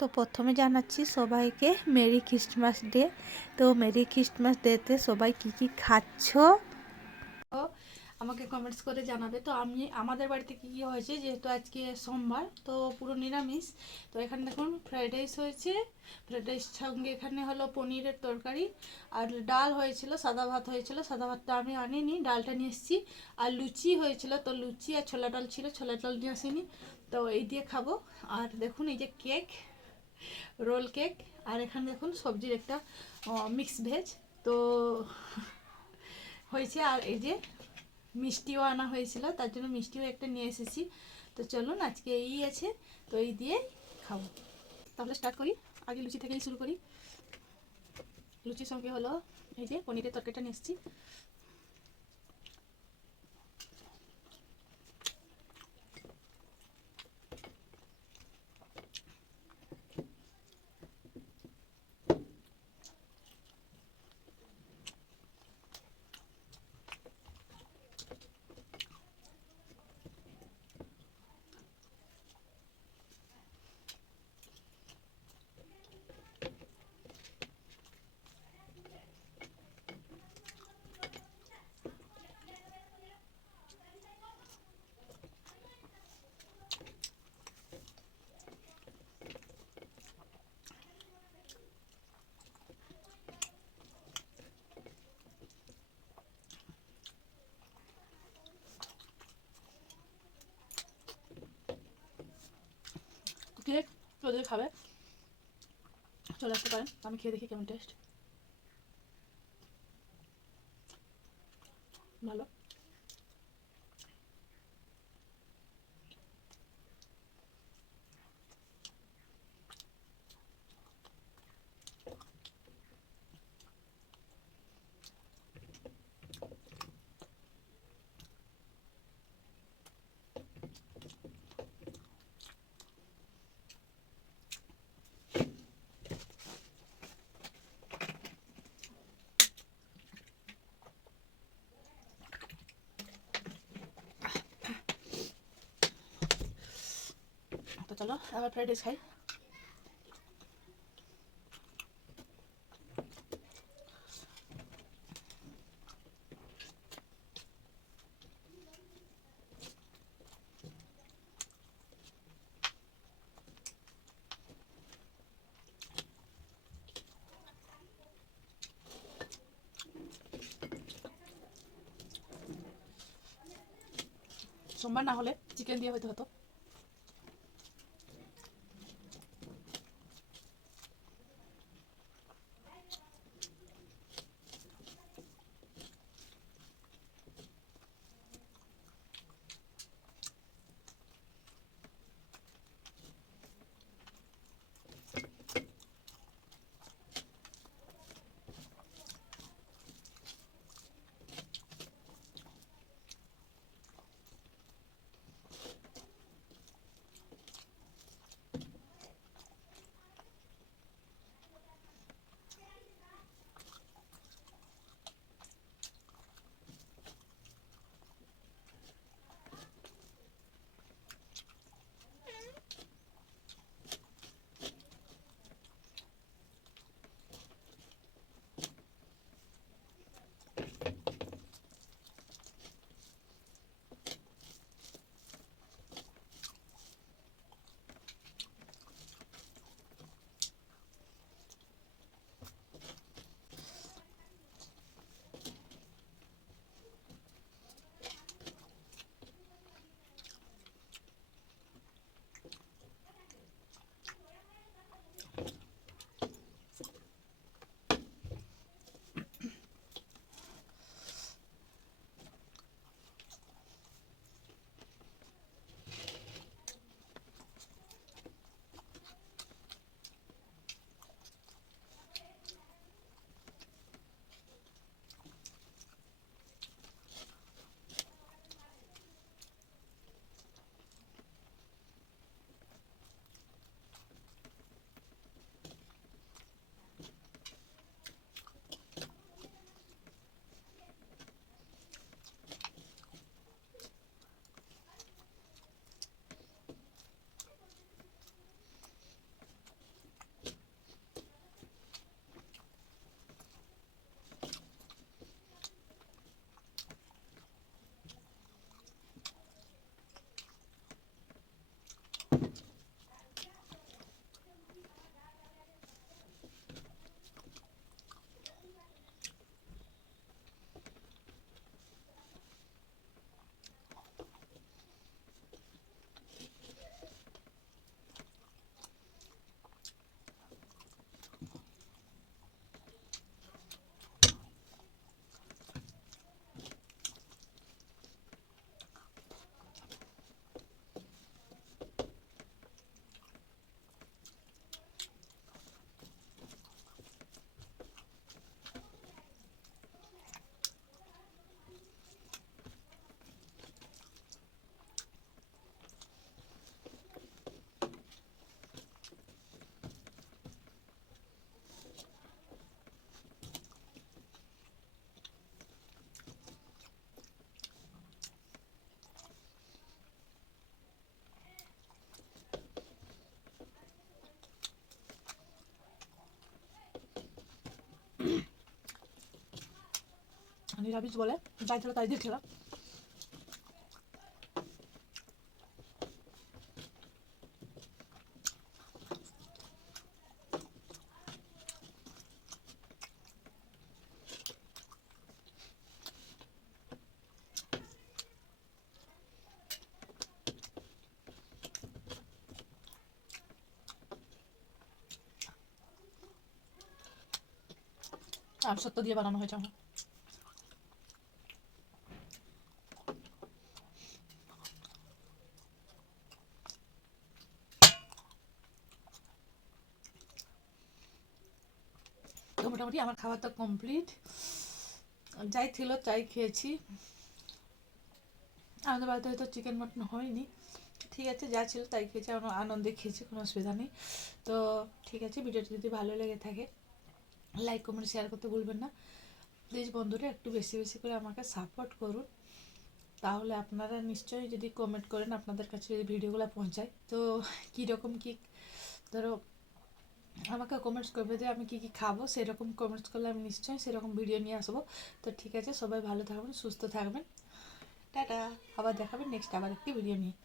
তো প্রথমে জানাচ্ছি সবাইকে মেরি ক্রিসমাস ডে। তো মেরি ক্রিসমাস ডেতে সবাই কি কি খাচ্ছ আমাকে কমেন্টস করে জানাবে। তো আমি আমাদের বাড়িতে কী কী হয়েছে, যেহেতু আজকে সোমবার তো পুরো নিরামিষ। তো এখানে দেখুন ফ্রাইড রাইস হয়েছে, ফ্রাইড রাইস সঙ্গে এখানে হলো পনিরের তরকারি, আর ডাল হয়েছিল, সাদা ভাত হয়েছিল, সাদা ভাতটা আমি আনিনি, ডালটা নিয়ে এসেছি। আর লুচি হয়েছিল, তো লুচি আর ছোলা ডাল ছিল, ছোলা ডাল নিয়ে আসিনি। তো এই দিয়ে খাবো। আর দেখুন এই যে কেক, রোল কেক, আর এখানে দেখুন সবজির একটা মিক্স ভেজ তো হয়েছে। আর এই যে মিষ্টিও আনা হয়েছিল, তার জন্য মিষ্টিও একটা নিয়ে এসেছি। তো চলুন আজকে এই আছে, তো এই দিয়ে খাবো। তাহলে স্টার্ট করি, আগে লুচি থেকেই শুরু করি। লুচির সঙ্গে হলো এই যে পনিরের তরকারিটা নিয়ে এসেছি। কেক যদি খাবে চলে আসতে পারেন, আমি খেয়ে দেখি কেমন টেস্ট। ভালো। তো চলো আবার ফ্রাইড রাইস খাই। সোমবার না হলে চিকেন দিয়ে হয়তো হতো। নিরামিষ বলে যাই ছিল তাই দিয়েছিলাম। আর সত্য দিয়ে বানানো হয়েছে আমার। তো মোটামুটি আমার খাওয়া তো কমপ্লিট, যাই ছিল তাই খেয়েছি। আমাদের বাড়িতে হয়তো চিকেন মটন হয়নি, ঠিক আছে যা ছিল তাই খেয়েছি, আমরা আনন্দে খেয়েছি, কোনো অসুবিধা নেই। তো ঠিক আছে, ভিডিওটি যদি ভালো লেগে থাকে লাইক কমেন্ট শেয়ার করতে ভুলবেন না। প্লিজ বন্ধুরা একটু বেশি বেশি করে আমাকে সাপোর্ট করুন, তাহলে আপনারা নিশ্চয়ই যদি কমেন্ট করেন আপনাদের কাছে যদি ভিডিওগুলো পৌঁছায় তো কীরকম কী ধরো আমাকে কমেন্টস করবে যে আমি কী কী খাবো, সেরকম কমেন্টস করলে আমি নিশ্চয়ই সেরকম ভিডিও নিয়ে আসবো। তো ঠিক আছে, সবাই ভালো থাকবেন, সুস্থ থাকবেন, টাটা। আবার দেখাবেন নেক্সট আবার একটি ভিডিও নিয়ে।